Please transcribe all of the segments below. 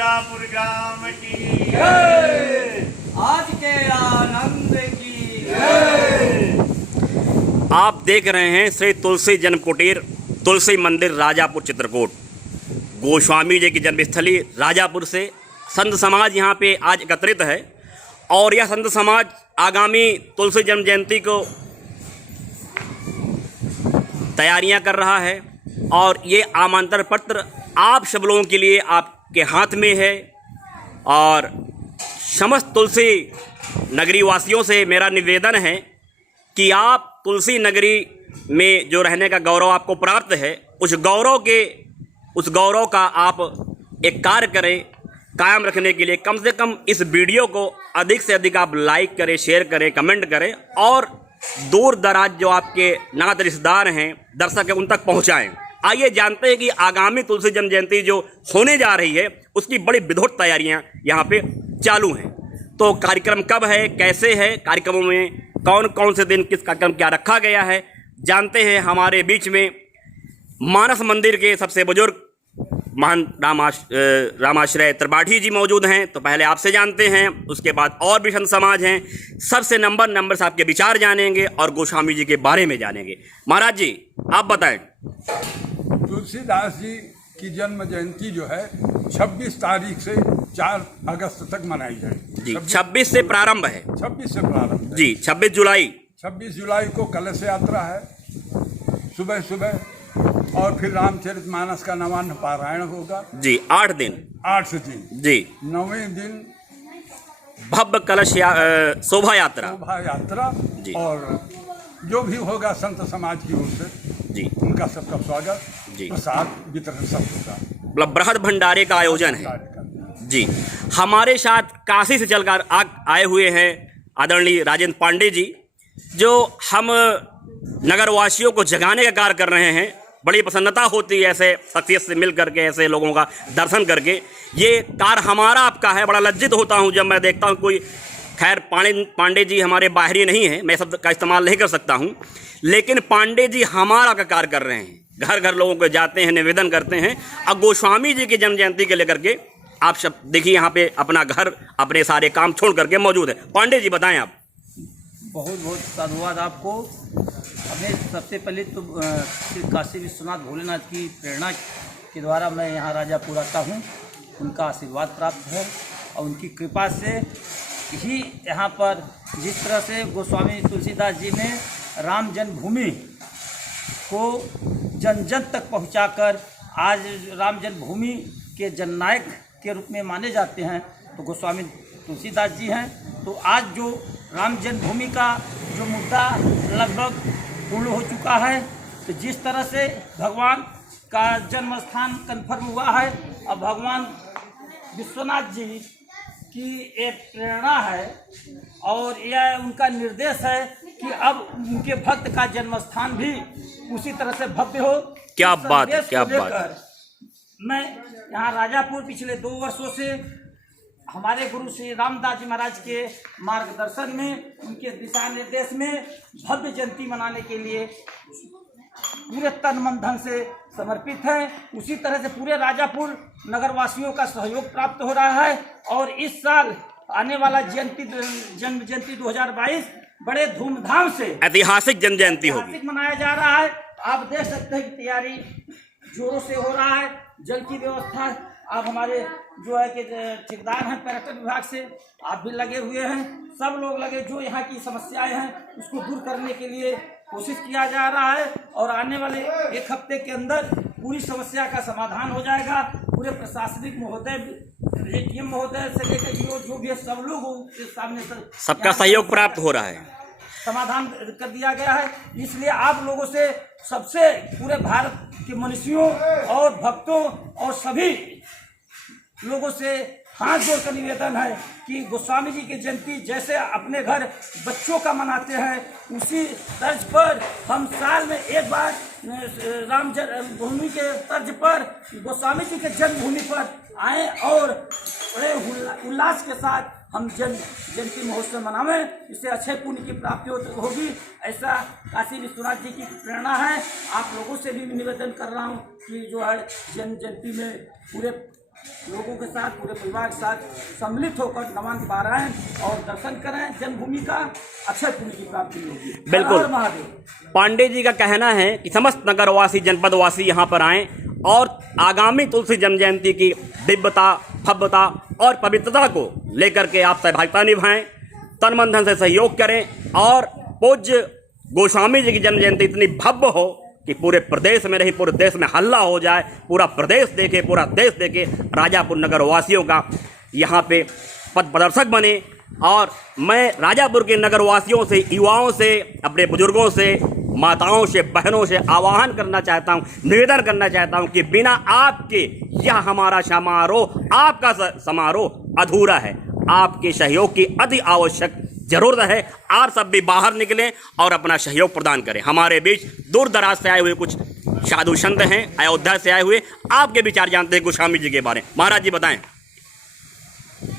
राजापुर ग्राम की जय। आज के आनंद की जय। आप देख रहे हैं श्री तुलसी जन्म कुटीर तुलसी मंदिर राजापुर चित्रकूट। गोस्वामी जी की जन्मस्थली राजापुर से संत समाज यहाँ पे आज एकत्रित है और यह संत समाज आगामी तुलसी जन्म जयंती को तैयारियां कर रहा है और ये आमंत्रण पत्र आप सब लोगों के लिए आपके हाथ में है। और समस्त तुलसी नगरी वासियों से मेरा निवेदन है कि आप तुलसी नगरी में जो रहने का गौरव आपको प्राप्त है, उस गौरव का आप एक कार्य करें कायम रखने के लिए। कम से कम इस वीडियो को अधिक से अधिक आप लाइक करें, शेयर करें, कमेंट करें और दूर दराज जो आपके नात रिश्तेदार हैं, दर्शक हैं, उन तक पहुंचाएं। आइए जानते हैं कि आगामी तुलसी जन्म जयंती जो होने जा रही है उसकी बड़ी विधिवत तैयारियां यहाँ पे चालू हैं। तो कार्यक्रम कब है, कैसे है, कार्यक्रमों में कौन कौन से दिन किस कार्यक्रम क्या रखा गया है, जानते हैं। हमारे बीच में मानस मंदिर के सबसे बुजुर्ग महान रामाश्रय त्रिपाठी जी मौजूद हैं। तो पहले आपसे जानते हैं, उसके बाद और भी संत समाज हैं। सबसे नंबर से आपके विचार जानेंगे और गोस्वामी जी के बारे में जानेंगे। महाराज जी आप बताएं। तुलसीदास जी की जन्म जयंती जो है 26 तारीख से 4 अगस्त तक मनाई जाएगी जी। 26 से प्रारंभ है। 26 से प्रारंभ है जी। 26 जुलाई को कलश यात्रा है सुबह सुबह, और फिर रामचरितमानस का नवान्न पारायण होगा जी। 8 दिन जी। 9वें दिन भव्य कलश शोभा यात्रा जी। और जो भी होगा संत समाज की ओर से जी, उनका सबका स्वागत जी, प्रसाद वितरण सब होगा। मतलब बृहद भंडारे का आयोजन है जी। हमारे साथ काशी से चलकर आए हुए हैं आदरणीय राजेंद्र पांडे जी, जो हम नगरवासियों को जगाने का कार्य कर रहे हैं। बड़ी प्रसन्नता होती है ऐसे शख्सियत से मिल करके, ऐसे लोगों का दर्शन करके। ये कार्य हमारा आपका है। बड़ा लज्जित होता हूँ जब मैं देखता हूँ कोई, खैर पांडे जी हमारे बाहरी नहीं हैं, मैं शब्द का इस्तेमाल नहीं कर सकता हूँ, लेकिन पांडे जी हमारा का कार्य कर रहे हैं। घर घर लोगों को जाते हैं, निवेदन करते हैं। अब गोस्वामी जी की जन्म जयंती के लेकर के आप सब देखिए यहाँ पे अपना घर, अपने सारे काम छोड़ करके मौजूद है। पांडे जी बताएं आप। बहुत बहुत साधुवाद आपको। हमें सबसे पहले तो श्री काशी विश्वनाथ भोलेनाथ की प्रेरणा के द्वारा मैं यहाँ राजापुर आता हूँ। उनका आशीर्वाद प्राप्त है और उनकी कृपा से ही यहाँ पर जिस तरह से गोस्वामी तुलसीदास जी ने राम जन्मभूमि को जन जन तक पहुँचाकर आज राम जन्मभूमि के जननायक के रूप में माने जाते हैं, तो गोस्वामी तुलसीदास जी हैं। तो आज जो राम जन्मभूमि का जो मुद्दा लगभग पूर्ण हो चुका है, तो जिस तरह से भगवान का जन्म स्थान कन्फर्म हुआ है, अब भगवान विश्वनाथ जी की एक प्रेरणा है और यह उनका निर्देश है कि अब उनके भक्त का जन्म स्थान भी उसी तरह से भव्य हो। क्या बात है, क्या बात। मैं यहाँ राजापुर पिछले 2 वर्षों से हमारे गुरु श्री रामदास जी महाराज के मार्गदर्शन में, उनके दिशा निर्देश में भव्य जयंती मनाने के लिए पूरे तन मन धन से समर्पित है। उसी तरह से पूरे राजापुर नगरवासियों का सहयोग प्राप्त हो रहा है और इस साल आने वाला जन्म जयंती 2022 बड़े धूमधाम से ऐतिहासिक जन्म जयंती होगी, मनाया जा रहा है। आप देख सकते हैं कि तैयारी जोरों से हो रहा है। जल की व्यवस्था आप हमारे जो है कि ठेकेदार हैं पर्यटन विभाग से, आप भी लगे हुए हैं, सब लोग लगे। जो यहाँ की समस्याएं हैं उसको दूर करने के लिए कोशिश किया जा रहा है और आने वाले 1 हफ्ते के अंदर पूरी समस्या का समाधान हो जाएगा। पूरे प्रशासनिक महोदय, एडीएम महोदय से लेकर जो भी है, सब लोगों के सामने सबका सहयोग प्राप्त हो रहा है, समाधान कर दिया गया है। इसलिए आप लोगों से सबसे पूरे भारत के मनुष्यों और भक्तों और सभी लोगों से हाथ जोड़कर निवेदन है कि गोस्वामी जी की जयंती जैसे अपने घर बच्चों का मनाते हैं, उसी तर्ज पर हम साल में एक बार राम जन्मभूमि के तर्ज पर गोस्वामी जी के जन्मभूमि पर आएँ और बड़े उल्लास के साथ हम जयंती महोत्सव मनावें। इससे अच्छे पुण्य की प्राप्ति होगी, ऐसा काशी विश्वनाथ जी की प्रेरणा है। आप लोगों से भी निवेदन कर रहा हूँ कि जो है जन्म जयंती में पूरे लोगों के साथ, पूरे परिवार के साथ सम्मिलित होकर नमन पारायण और दर्शन करें। जन्मभूमि का अक्षय पुण्य की प्राप्ति होगी। बिल्कुल। हर हर महादेव। पांडे जी का कहना है कि समस्त नगरवासी, जनपदवासी यहाँ पर आएं और आगामी तुलसी जन्म जयंती की दिव्यता, भव्यता और पवित्रता को लेकर के आप सहभागिता निभाएं, तन मन धन से सहयोग करें और पूज्य गोस्वामी जी की जन्म जयंती इतनी भव्य हो कि पूरे प्रदेश में नहीं, पूरे देश में हल्ला हो जाए, पूरा प्रदेश देखे, पूरा देश देखे राजापुर नगर वासियों का यहाँ पे पथ प्रदर्शक बने। और मैं राजापुर के नगर वासियों से, युवाओं से, अपने बुजुर्गों से, माताओं से, बहनों से आह्वान करना चाहता हूँ, निवेदन करना चाहता हूँ कि बिना आपके यह हमारा समारोह, आपका समारोह अधूरा है। आपके सहयोग की अति आवश्यक जरूरत है। आप सब भी बाहर निकलें और अपना सहयोग प्रदान करें। हमारे बीच दूर दराज से आए हुए कुछ साधु संत हैं, अयोध्या से आए हुए, आपके विचार जानते हैं गोस्वामी जी के बारे में। महाराज जी बताएं।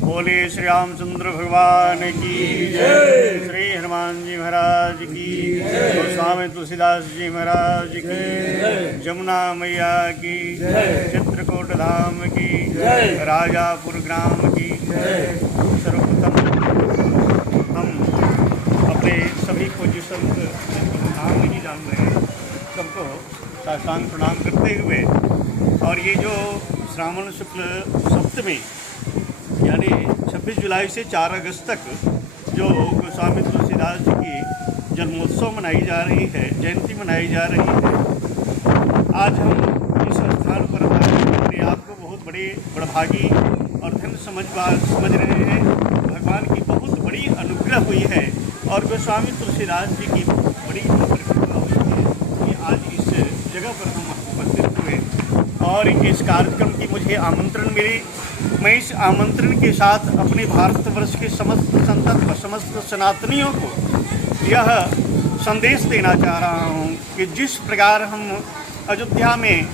बोले श्री रामचंद्र भगवान की जय, श्री हनुमान जी महाराज की, गोस्वामी तुलसीदास जी महाराज की, जमुना मैया की, चित्रकूट धाम की, राजापुर ग्राम की। सर्वप्रथम हम अपने सभी पूज्य संत नाम नहीं जान रहे हैं, सबको साष्टांग प्रणाम करते हुए, और ये जो श्रावण शुक्ल सप्तमी यानी 26 जुलाई से 4 अगस्त तक जो गोस्वामी तुलसीदास जी की जन्मोत्सव मनाई जा रही है, जयंती मनाई जा रही है, आज हम इस स्थान पर अपने आप को बहुत बड़े बड़भागी और धन्य समझ रहे हैं। भगवान की बहुत बड़ी अनुग्रह हुई है और गोस्वामी तुलसीदास जी की बड़ी कृपा हुई है कि आज इस जगह पर हम उपस्थित हुए और इस कार्यक्रम की मुझे आमंत्रण मिली। मैं इस आमंत्रण के साथ अपने भारतवर्ष के समस्त संतत व समस्त सनातनियों को यह संदेश देना चाह रहा हूँ कि जिस प्रकार हम अयोध्या में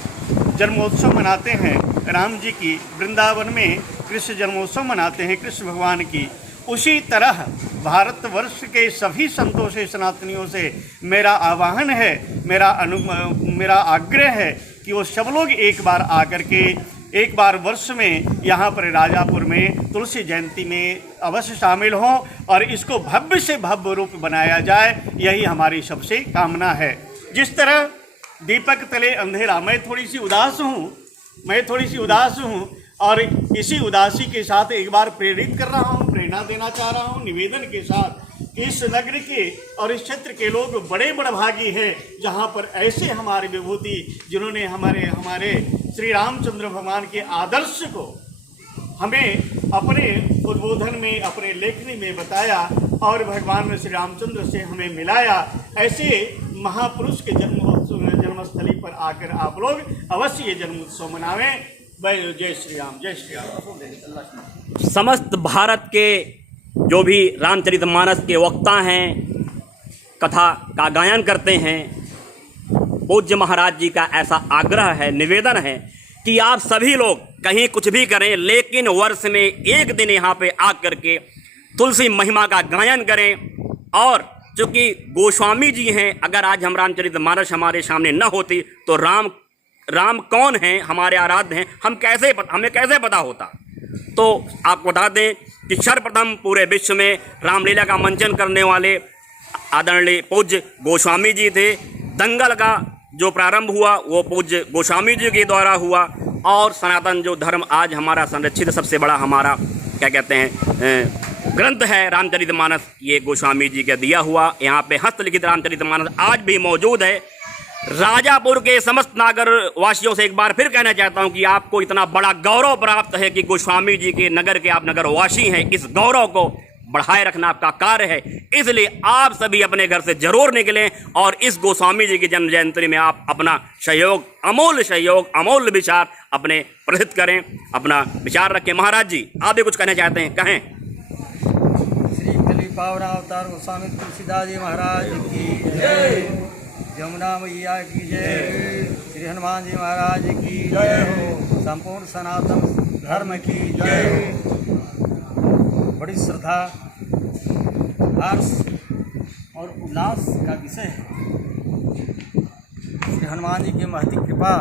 जन्मोत्सव मनाते हैं, राम जी की, वृंदावन में कृष्ण जन्मोत्सव मनाते हैं कृष्ण भगवान की, उसी तरह भारतवर्ष के सभी संतों से, सनातनियों से मेरा आह्वान है, मेरा आग्रह है कि वो सब लोग एक बार आकर के एक बार वर्ष में यहाँ पर राजापुर में तुलसी जयंती में अवश्य शामिल हों और इसको भव्य से भव्य रूप बनाया जाए, यही हमारी सबसे कामना है। जिस तरह दीपक तले अंधेरा, मैं थोड़ी सी उदास हूँ और इसी उदासी के साथ एक बार प्रेरित कर रहा हूँ, प्रेरणा देना चाह रहा हूँ निवेदन के साथ कि इस नगर के और इस क्षेत्र के लोग बड़े बड़भागी हैं जहाँ पर ऐसे हमारे विभूति जिन्होंने हमारे श्री रामचंद्र भगवान के आदर्श को हमें अपने उद्बोधन में, अपने लेखनी में बताया और भगवान में श्री रामचंद्र से हमें मिलाया। ऐसे महापुरुष के जन्मस्थली पर आकर आप लोग अवश्य ये जन्मोत्सव मनावें। जय श्री राम, जय श्री राम। समस्त भारत के जो भी रामचरितमानस के वक्ता हैं, कथा का गायन करते हैं, पूज्य महाराज जी का ऐसा आग्रह है, निवेदन है कि आप सभी लोग कहीं कुछ भी करें लेकिन वर्ष में एक दिन यहाँ पे आकर के तुलसी महिमा का गायन करें। और चूँकि गोस्वामी जी हैं, अगर आज हम रामचरितमानस हमारे सामने न होती तो राम कौन हैं, हमारे आराध्य हैं, हमें कैसे पता होता। तो आपको बता दें कि सर्वप्रथम पूरे विश्व में रामलीला का मंचन करने वाले आदरणीय पूज्य गोस्वामी जी थे। दंगल का जो प्रारंभ हुआ वो पूज्य गोस्वामी जी के द्वारा हुआ और सनातन जो धर्म आज हमारा संरक्षित सबसे बड़ा हमारा क्या कहते हैं ग्रंथ है रामचरितमानस, ये गोस्वामी जी का दिया हुआ। यहाँ पे हस्तलिखित रामचरितमानस आज भी मौजूद है। राजापुर के समस्त नागर वासियों से एक बार फिर कहना चाहता हूं कि आपको इतना बड़ा गौरव प्राप्त है कि गोस्वामी जी के नगर के आप नगरवासी हैं। इस गौरव को बढ़ाए रखना आपका कार्य है, इसलिए आप सभी अपने घर से जरूर निकलें और इस गोस्वामी जी की जन्म जयंती में आप अपना सहयोग, अमूल्य विचार अपने प्रसिद्ध करें, अपना विचार रखें। महाराज जी आप भी कुछ कहना चाहते हैं, कहें। श्री कली पावन अवतार गोस्वामी तुलसीदास जी महाराज की जय, यमुना मैया की जय, श्री हनुमान जी महाराज की जय हो, संपूर्ण सनातन धर्म की जय। बड़ी श्रद्धा, हर्ष और उल्लास का विषय है। श्री हनुमान जी की महती कृपा,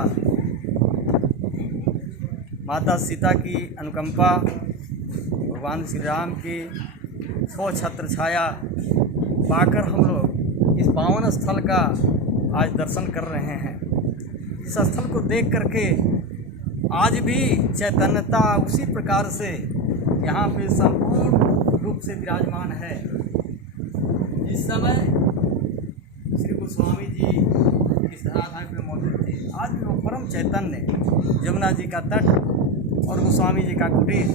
माता सीता की अनुकंपा, भगवान श्री राम की छो छत्र छाया पाकर हम लोग इस पावन स्थल का आज दर्शन कर रहे हैं। इस स्थल को देख करके आज भी चैतन्यता उसी प्रकार से यहाँ पे संपूर्ण रूप से विराजमान है। इस समय श्री गोस्वामी जी इस धराधाम पे मौजूद थे। आज भी वो परम चैतन्य यमुना जी का तट और गोस्वामी जी का कुटीर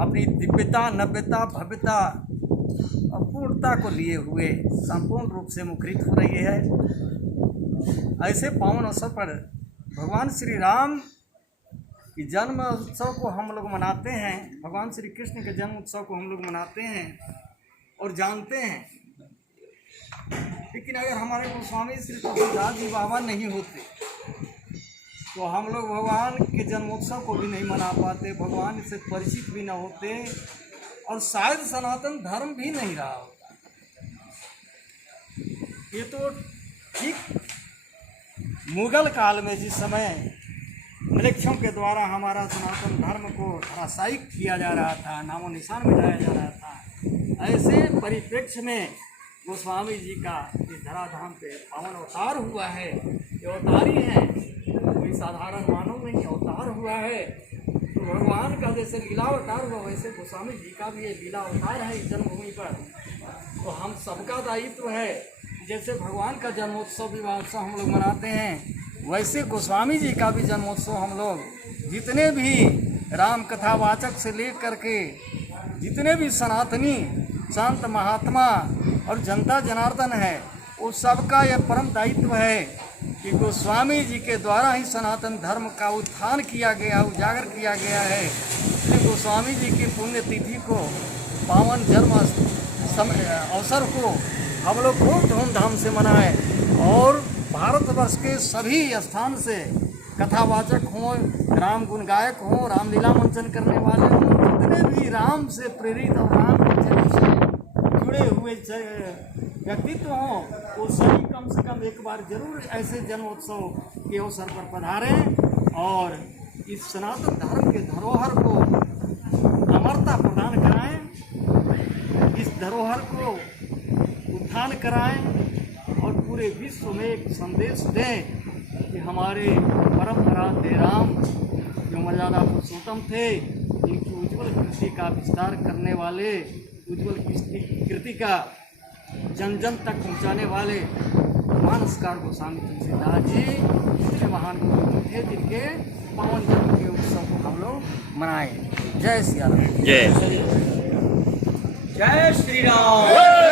अपनी दिव्यता, नव्यता, भव्यता और पूर्णता को लिए हुए संपूर्ण रूप से मुखरित हो रही है। ऐसे पावन अवसर पर भगवान श्री राम की जन्म उत्सव को हम लोग मनाते हैं, भगवान श्री कृष्ण के जन्म उत्सव को हम लोग मनाते हैं और जानते हैं। लेकिन अगर हमारे गोस्वामी श्री तुलसीदास जी बाबा नहीं होते तो हम लोग भगवान के जन्मोत्सव को भी नहीं मना पाते, भगवान से परिचित भी न होते और शायद सनातन धर्म भी नहीं रहा होता। ये तो ठीक मुगल काल में जिस समय मलेच्छों के द्वारा हमारा सनातन धर्म को धराशायी किया जा रहा था, नामो निशान मिटाया जा रहा था, ऐसे परिप्रेक्ष्य में गोस्वामी जी का इस धराधाम पे पावन अवतार हुआ है। ये अवतारी है, कोई साधारण मानव नहीं, अवतार हुआ है। तो भगवान का जैसे लीला अवतार हुआ वैसे गोस्वामी जी का भी ये लीला अवतार है इस जन्मभूमि पर। तो हम सबका दायित्व है, जैसे भगवान का जन्मोत्सव विवाहोत्सव हम लोग मनाते हैं वैसे गोस्वामी जी का भी जन्मोत्सव हम लोग जितने भी राम कथावाचक से लेकर के जितने भी सनातनी संत महात्मा और जनता जनार्दन है वो सबका यह परम दायित्व है कि गोस्वामी जी के द्वारा ही सनातन धर्म का उत्थान किया गया, उजागर किया गया है। इसलिए गोस्वामी जी की पुण्यतिथि को, पावन जन्म अवसर को हम लोग खूब धूमधाम से मनाएं और भारतवर्ष के सभी स्थान से कथावाचक हों, राम गुण गायक हों, रामलीला मंचन करने वाले हों, जितने भी राम से प्रेरित और राम के चरित्र से जुड़े हुए व्यक्तित्व हों वो सभी कम से कम एक बार जरूर ऐसे जन्मोत्सव के अवसर पर पधारें और इस सनातन धर्म के धरोहर को अमरता प्रदान कराएं, इस धरोहर को उत्थान कराएं और पूरे विश्व में एक संदेश दें कि हमारे परम आराध्य राम जो मर्यादा पुरुषोत्तम थे, इनकी उज्ज्वल कृति का विस्तार करने वाले, उज्ज्वल कृति का जन जन तक पहुंचाने वाले मानसकार गोस्वामी तुलसीदास जी इतने महान गुरु थे जिनके पावन जन्म के उत्सव को हम लोग मनाएं। जय श्री राम। जय जय श्री राम।